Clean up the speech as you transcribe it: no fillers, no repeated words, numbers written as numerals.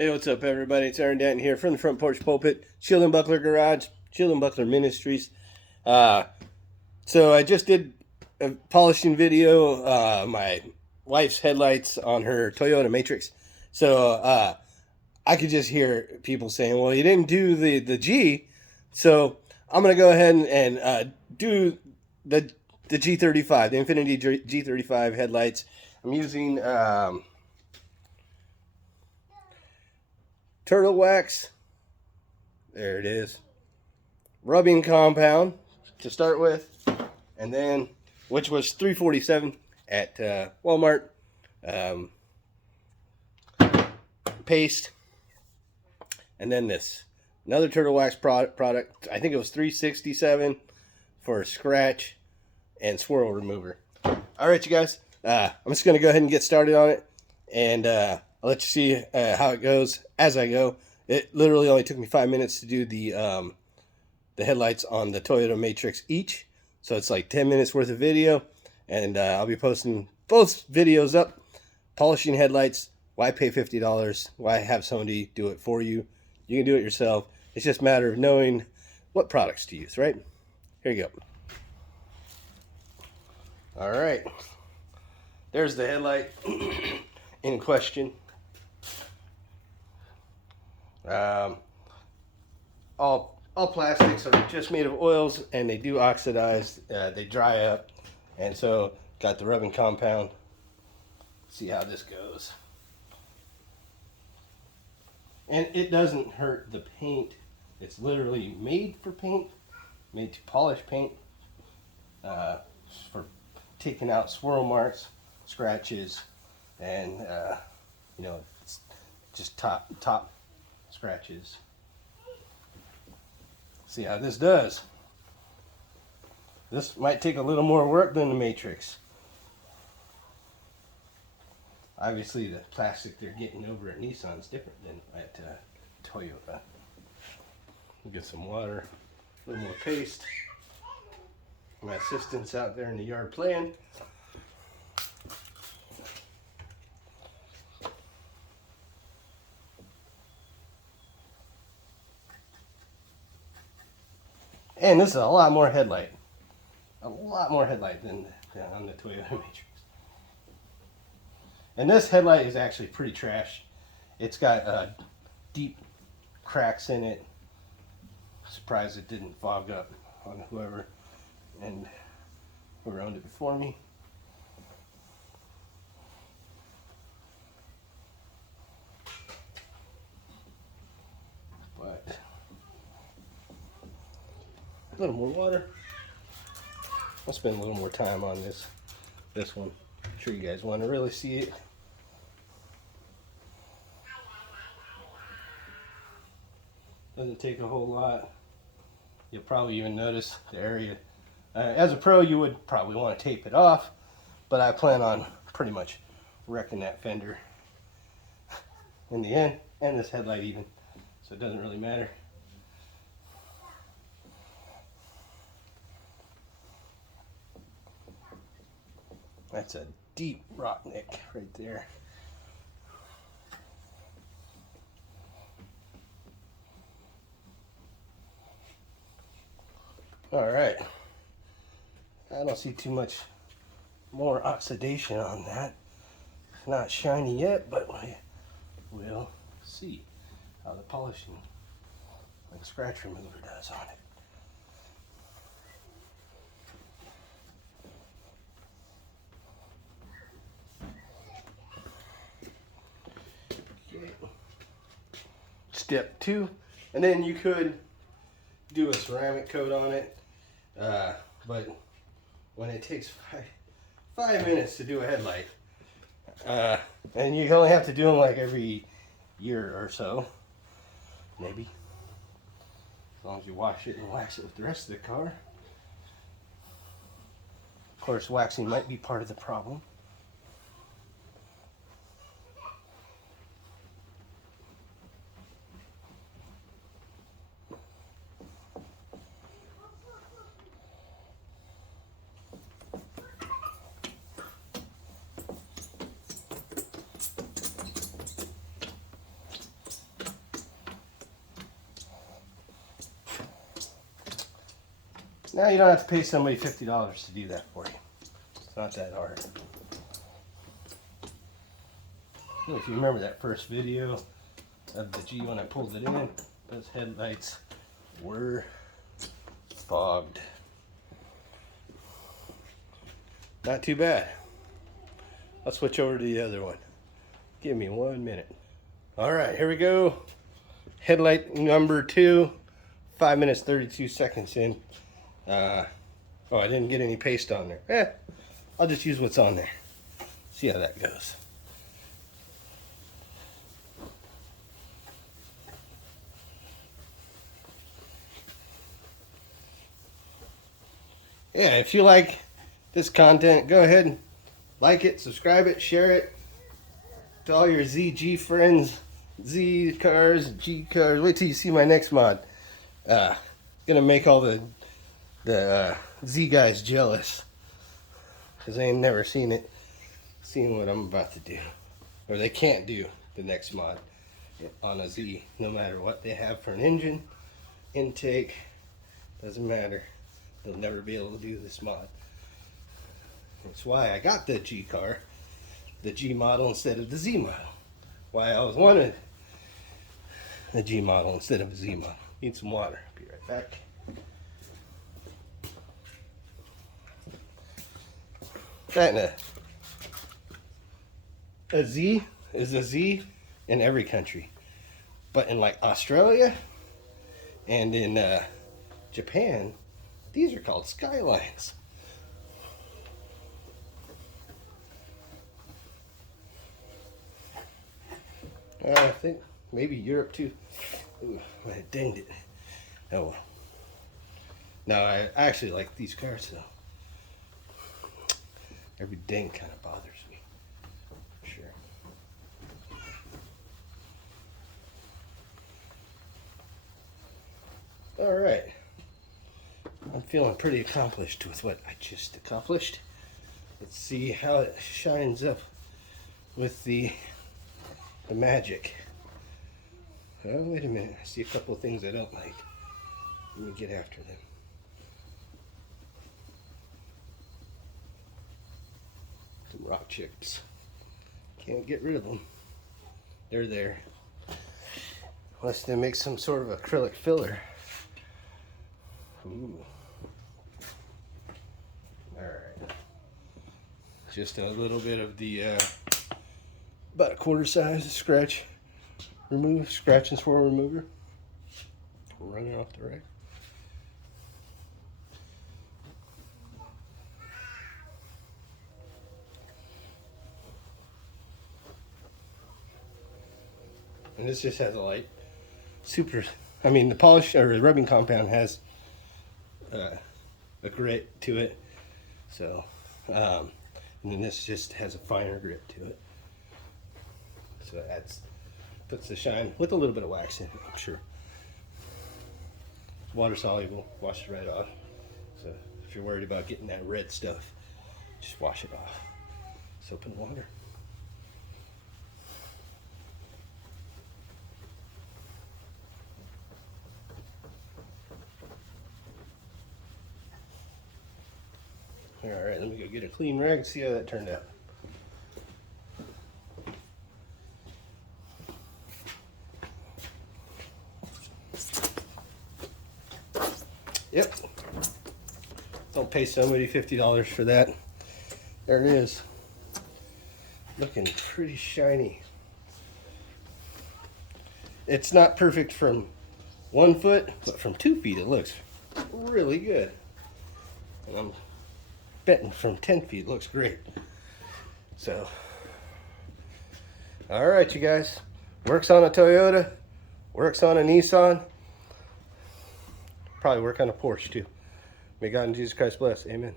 Hey, what's up, everybody? It's Aaron Danton here from the Front Porch Pulpit, Shield and Buckler Garage, Shield and Buckler Ministries. So I just did a polishing video, my wife's headlights on her Toyota Matrix. So I could just hear people saying, well, you didn't do the G. So I'm going to go ahead and do the G35, the Infiniti G35 headlights. I'm using turtle wax. There it is. Rubbing compound to start with, and then, which was $3.47 at Walmart. Paste, and then this another turtle wax product. I think it was $3.67 for a scratch and swirl remover. All right, you guys. I'm just gonna go ahead and get started on it, and I'll let you see how it goes as I go. It literally only took me 5 minutes to do the headlights on the Toyota Matrix each, so it's like 10 minutes worth of video, and I'll be posting both videos up. Polishing headlights. Why pay $50? Why have somebody do it for you? You can do it yourself. It's just a matter of knowing what products to use, right? Here you go. All right. There's the headlight in question. All plastics are just made of oils, and they do oxidize. They dry up, and so got the rubbing compound. See how this goes. And it doesn't hurt the paint. It's literally made for paint, made to polish paint, for taking out swirl marks, scratches, and it's just top scratches. See how this does. This might take a little more work than the Matrix. Obviously, the plastic they're getting over at Nissan is different than at Toyota. We'll get some water, a little more paste. My assistant's out there in the yard playing. And this is a lot more headlight. A lot more headlight than on the Toyota Matrix. And this headlight is actually pretty trash. It's got deep cracks in it. Surprised it didn't fog up on whoever owned it before me. But a little more water. I'll spend a little more time on this one. I'm sure you guys want to really see it. Doesn't take a whole lot. You'll probably even notice the area. As a pro, you would probably want to tape it off, but I plan on pretty much wrecking that fender in the end, and this headlight even, so it doesn't really matter. That's a deep rot nick right there. All right, I don't see too much more oxidation on that. It's not shiny yet, but we'll see how the polishing and scratch remover does on it. Okay. Step 2, and then you could do a ceramic coat on it, but when it takes five minutes to do a headlight, and you only have to do them like every year or so, maybe, as long as you wash it and wax it with the rest of the car. Of course, waxing might be part of the problem. Now you don't have to pay somebody $50 to do that for you. It's not that hard. If you remember that first video of the G when I pulled it in, those headlights were fogged. Not too bad. I'll switch over to the other one. Give me 1 minute. All right, here we go. Headlight number 2, 5 minutes 32 seconds in. Oh, I didn't get any paste on there. I'll just use what's on there. See how that goes. Yeah, if you like this content, go ahead and like it, subscribe it, share it to all your ZG friends, Z cars, G cars. Wait till you see my next mod. Gonna make all the Z guys jealous because they ain't never seen what I'm about to do, or they can't do the next mod on a Z, no matter what they have for an engine, intake, doesn't matter. They'll never be able to do this mod. That's why I got the G car, the G model instead of the Z model. Why I always wanted a G model instead of a Z model. Need some water. Be right back. That a Z is a Z in every country, but in like Australia and in Japan, these are called Skylines. I think maybe Europe too. Ooh, I dinged it. Oh well. No, I actually like these cars though. Every ding kind of bothers me. Sure. All right. I'm feeling pretty accomplished with what I just accomplished. Let's see how it shines up with the magic. Oh, wait a minute. I see a couple of things I don't like. Let me get after them. Some rock chips. Can't get rid of them. They're there. Unless they make some sort of acrylic filler. Ooh. Alright. Just a little bit of the about a quarter size scratch and swirl remover. Running off the rack. And this just has a light. The polish or the rubbing compound has a grit to it. So, and then this just has a finer grit to it. So it puts the shine with a little bit of wax in it, I'm sure. Water soluble, wash it right off. So if you're worried about getting that red stuff, just wash it off. Soap and water. Alright, let me go get a clean rag and see how that turned out. Yep. Don't pay somebody $50 for that. There it is. Looking pretty shiny. It's not perfect from 1 foot, but from 2 feet it looks really good. And I'm betting from 10 feet it looks great. So, alright you guys. Works on a Toyota, works on a Nissan. Probably work on a Porsche too. May God and Jesus Christ bless. Amen.